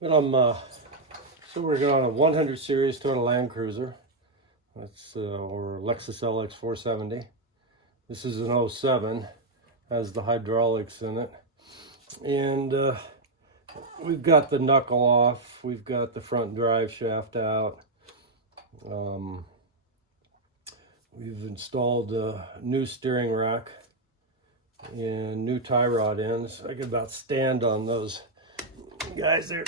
But so we're going on a 100 series Toyota Land Cruiser. That's or Lexus LX470. This is an 07, has the hydraulics in it, and we've got the knuckle off. We've got the front drive shaft out. We've installed a new steering rack and new tie rod ends. I could about stand on those guys. They're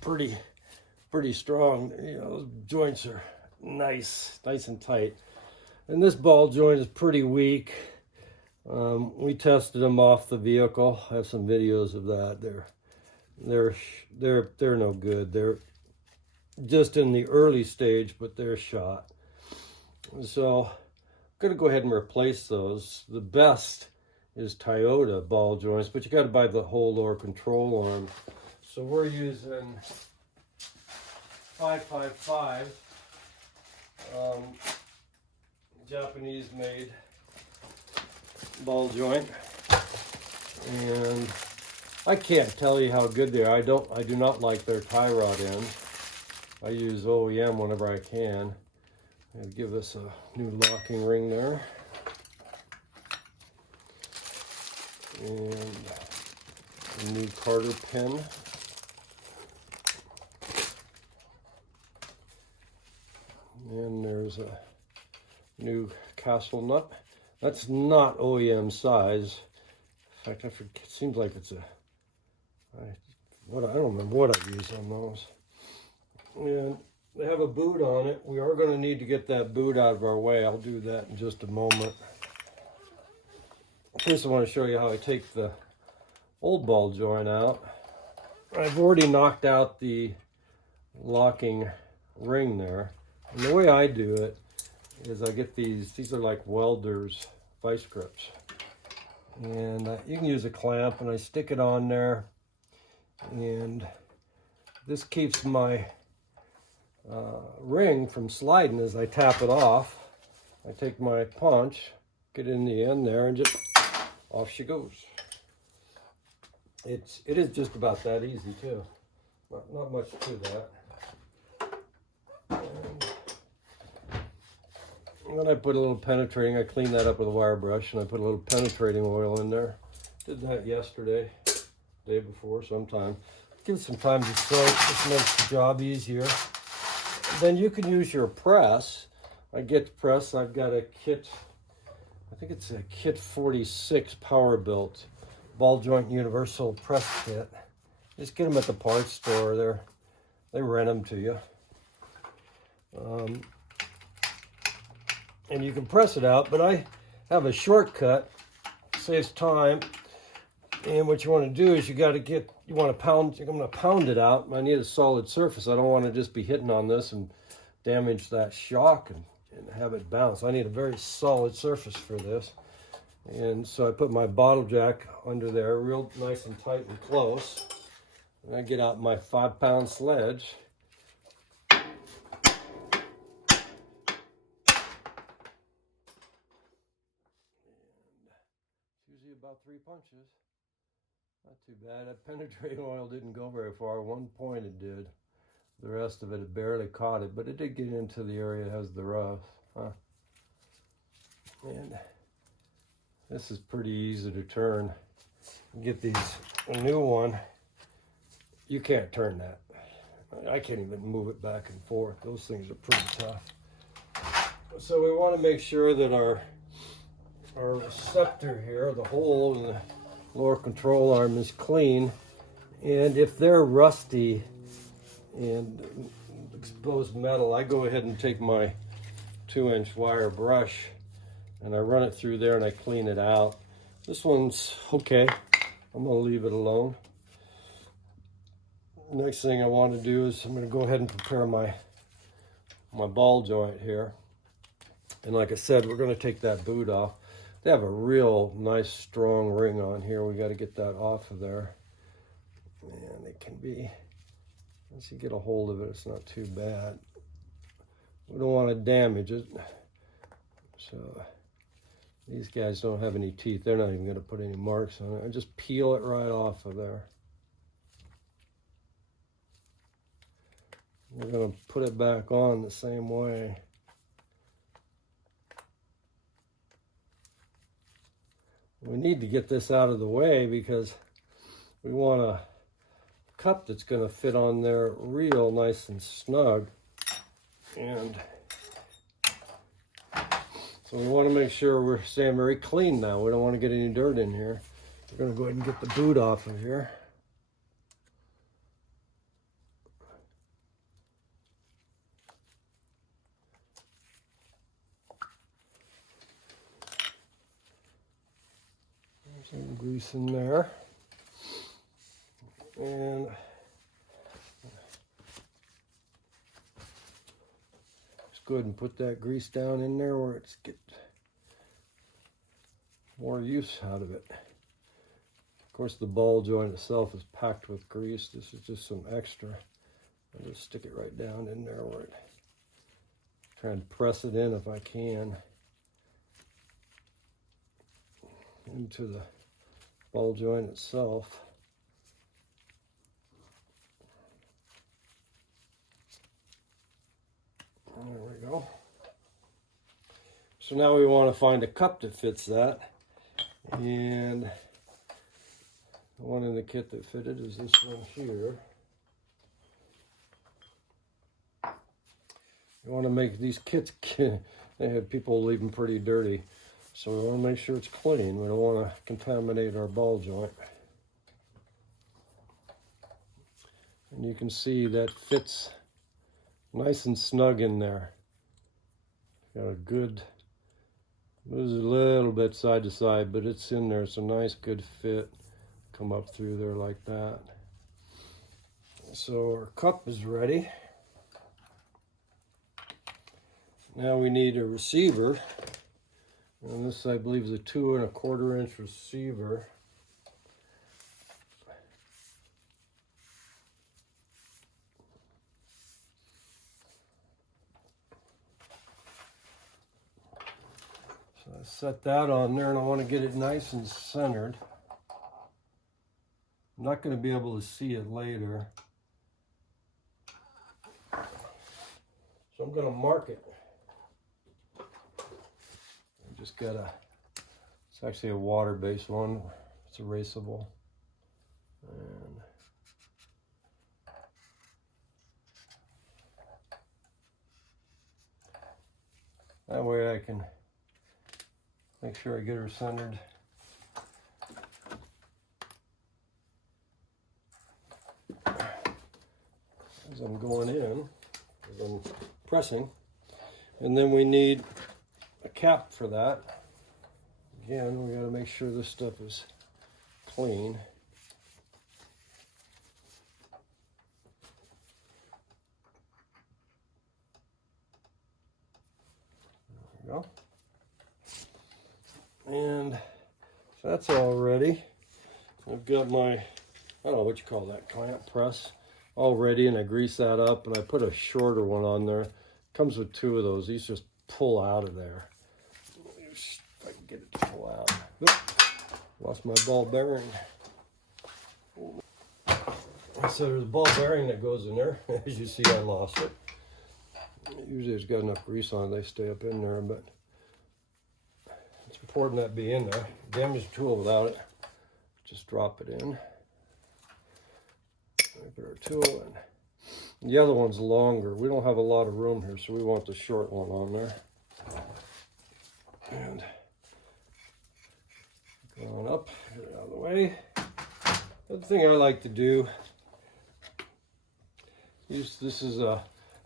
pretty strong. You know, those joints are nice and tight. And this ball joint is pretty weak. We tested them off the vehicle. I have some videos of that. They're no good. They're just in the early stage, but they're shot. So I'm gonna go ahead and replace those. The best is Toyota ball joints, but you got to buy the whole lower control arm. So we're using 555 Japanese made ball joint, and I can't tell you how good they are. I do not like their tie rod ends. I use OEM whenever I can. And give us a new locking ring there, and a new Carter pin. And there's a new castle nut. That's not OEM size. In fact, I forget, it seems like it's I don't remember what I use on those. And they have a boot on it. We are going to need to get that boot out of our way. I'll do that in just a moment. First, I want to show you how I take the old ball joint out. I've already knocked out the locking ring there. And the way I do it is I get these are like welder's vice grips. And you can use a clamp, and I stick it on there. And this keeps my ring from sliding as I tap it off. I take my punch, get in the end there, and just off she goes. It is just about that easy too. Not much to that. And then I put a little penetrating. I clean that up with a wire brush, and I put a little penetrating oil in there. Did that yesterday, day before, sometime. Give it some time to soak. This makes the job easier. Then you can use your press. I get the press. I've got a kit. I think it's a kit 46 power built ball joint universal press kit. Just get them at the parts store. They rent them to you. And you can press it out, but I have a shortcut. Saves time. And what you want to do is I'm going to pound it out. I need a solid surface. I don't want to just be hitting on this and damage that shock and have it bounce. I need a very solid surface for this. And so I put my bottle jack under there real nice and tight and close. And I get out my 5-pound sledge. Usually about 3 punches. Not too bad. That penetrating oil didn't go very far. One point it did. The rest of it barely caught it, but it did get into the area that has the rough. And this is pretty easy to turn. Get a new one. You can't turn that. I can't even move it back and forth. Those things are pretty tough. So we want to make sure that our receptor here, the hole in the lower control arm, is clean. And if they're rusty and exposed metal, I go ahead and take my 2-inch wire brush and I run it through there and I clean it out. This one's okay. I'm gonna leave it alone. Next thing I want to do is I'm gonna go ahead and prepare my ball joint here. And like I said, we're gonna take that boot off. They have a real nice strong ring on here. We got to get that off of there. And it can be, once you get a hold of it, it's not too bad. We don't want to damage it. So these guys don't have any teeth. They're not even going to put any marks on it. I just peel it right off of there. We're going to put it back on the same way. We need to get this out of the way because we want a cup that's going to fit on there real nice and snug. And so we want to make sure we're staying very clean now. We don't want to get any dirt in here. We're going to go ahead and get the boot off of here. There's some grease in there. And let's go ahead and put that grease down in there where it's get more use out of it. Of course, the ball joint itself is packed with grease. This is just some extra. I'll just stick it right down in there where it, try and press it in if I can into the ball joint itself. There we go. So now we want to find a cup that fits that. And the one in the kit that fitted is this one here. You want to make these kits, they had people leave them pretty dirty. So we want to make sure it's clean. We don't want to contaminate our ball joint. And you can see that fits nice and snug in there. Got a good, moves a little bit side to side, but it's in there. It's a nice, good fit. Come up through there like that. So our cup is ready. Now we need a receiver. And this, I believe, is a 2 1/4 inch receiver. So I set that on there, and I want to get it nice and centered. I'm not going to be able to see it later. So I'm going to mark it. I just got a, it's actually a water-based one. It's erasable. And that way I can make sure I get her centered. As I'm going in, as I'm pressing. And then we need a cap for that. Again, we got to make sure this stuff is clean. There we go. And so that's all ready. I've got my, I don't know what you call that, clamp press all ready, and I grease that up, and I put a shorter one on there. Comes with 2 of those. These just pull out of there. If I can get it to pull out. Oop, lost my ball bearing. So there's a ball bearing that goes in there. As you see, I lost it. Usually it's got enough grease on it, they stay up in there, but it's important that be in there. Damage the tool without it. Just drop it in. Put our tool in. The other one's longer. We don't have a lot of room here, so we want the short one on there. And going up, get it out of the way. The other thing I like to do, use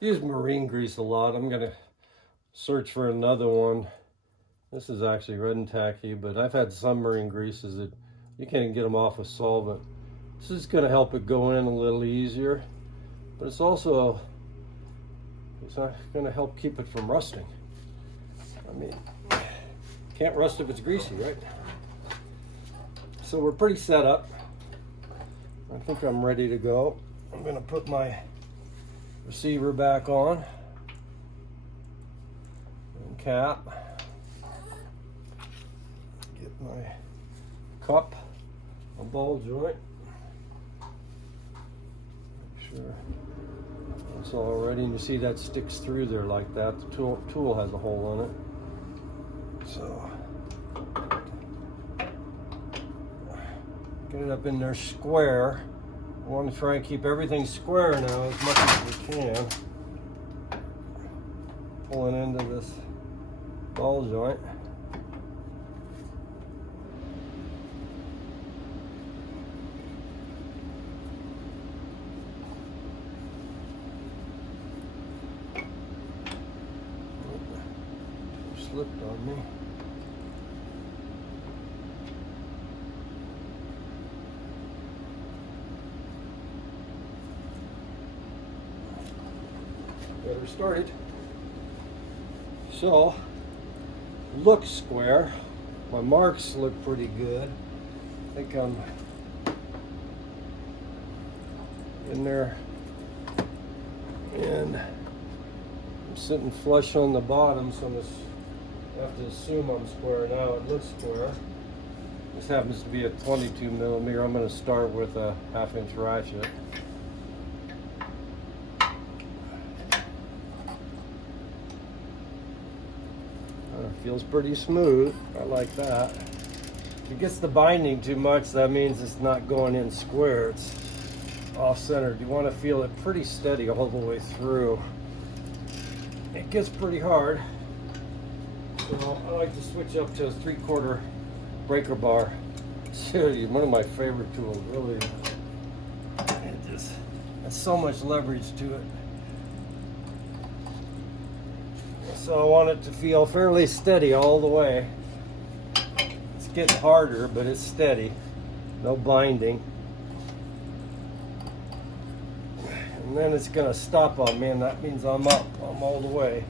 marine grease a lot. I'm gonna search for another one. This is actually red and tacky, but I've had some marine greases that you can't even get them off with solvent. This is going to help it go in a little easier, but it's also, it's not going to help keep it from rusting. I mean, can't rust if it's greasy, right? So we're pretty set up. I think I'm ready to go. I'm going to put my receiver back on and cap. Get my cup, a ball joint. Sure, It's all ready, and you see that sticks through there like that. The tool has a hole in it. So get it up in there square. I want to try and keep everything square now as much as we can. Pulling into this ball joint. Slipped on me. Got her started. So, looks square. My marks look pretty good. I think I'm in there, and I'm sitting flush on the bottom, so I'm just have to assume I'm square now. It looks square. This happens to be a 22 millimeter. I'm going to start with a 1/2 inch ratchet. Feels pretty smooth. I like that. If it gets the binding too much, that means it's not going in square. It's off-centered. You want to feel it pretty steady all the way through. It gets pretty hard. So I like to switch up to a 3/4 breaker bar. It's one of my favorite tools, really. It just has so much leverage to it. So I want it to feel fairly steady all the way. It's getting harder, but it's steady. No binding. And then it's going to stop on me, and that means I'm up. I'm all the way.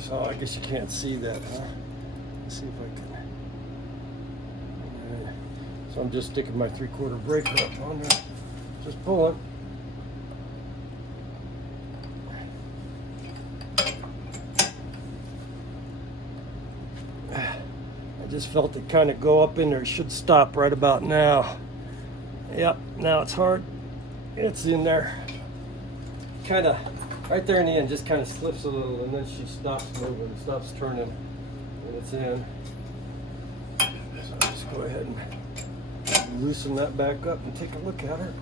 So I guess you can't see that, huh? Let's see if I can. Right. So I'm just sticking my 3/4 breaker up on there. Just pull it. I just felt it kind of go up in there. It should stop right about now. Yep, now it's hard. It's in there. Kind of right there in the end, just kind of slips a little, and then she stops moving, stops turning, and it's in. So I'll just go ahead and loosen that back up and take a look at her.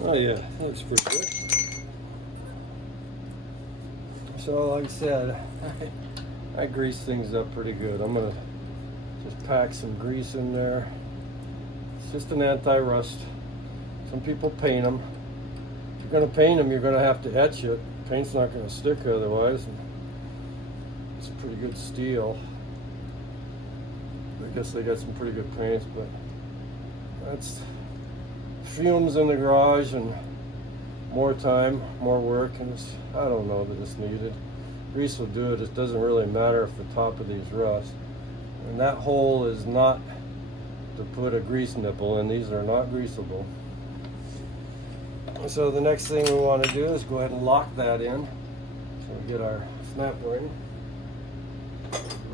Oh yeah, that looks pretty good. So like I said, I grease things up pretty good. I'm gonna just pack some grease in there. It's just an anti-rust. Some people paint them. If you're gonna paint them, you're gonna have to etch it. Paint's not gonna stick otherwise. It's a pretty good steel. I guess they got some pretty good paints, but that's fumes in the garage and more time, more work, and it's, I don't know that it's needed. Grease will do it. It doesn't really matter if the top of these rust. And that hole is not to put a grease nipple in. These are not greasable. So the next thing we want to do is go ahead and lock that in. So we get our snap ring,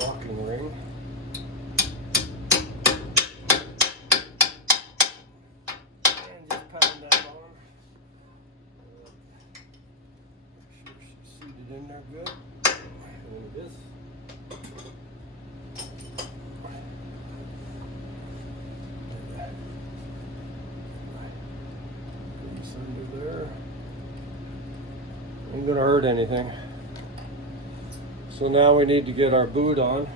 locking ring. In there good. And it is. Under there. Ain't gonna hurt anything. So now we need to get our boot on.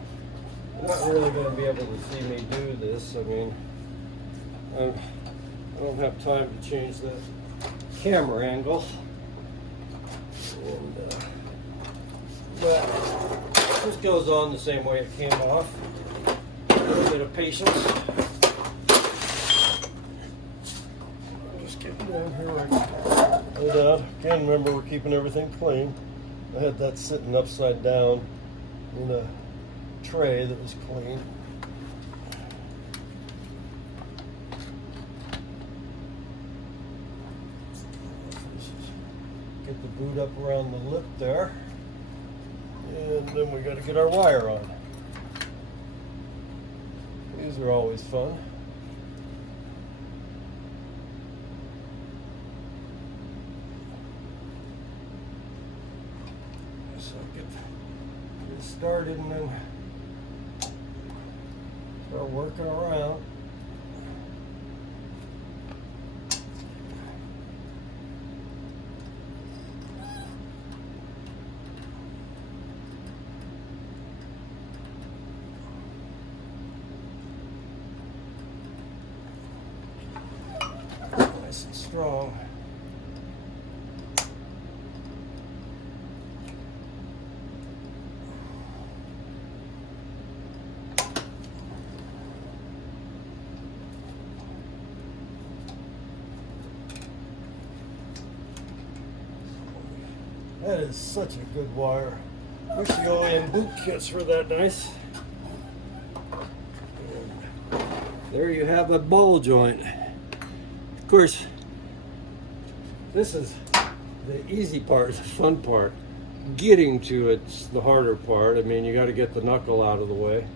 I'm not really gonna be able to see me do this. I mean, I don't have time to change the camera angle. And, but this goes on the same way it came off. A little bit of patience. I'm just getting down here right now. Lay down. Again, remember we're keeping everything clean. I had that sitting upside down in a tray that was clean. Get the boot up around the lip there. And then we got to get our wire on. These are always fun. So get this started and then start working around. Nice and strong. That is such a good wire. Wish the OEM boot kits were that nice. And there you have a ball joint. Of course, this is the easy part, the fun part. Getting to it's the harder part. I mean, you got to get the knuckle out of the way.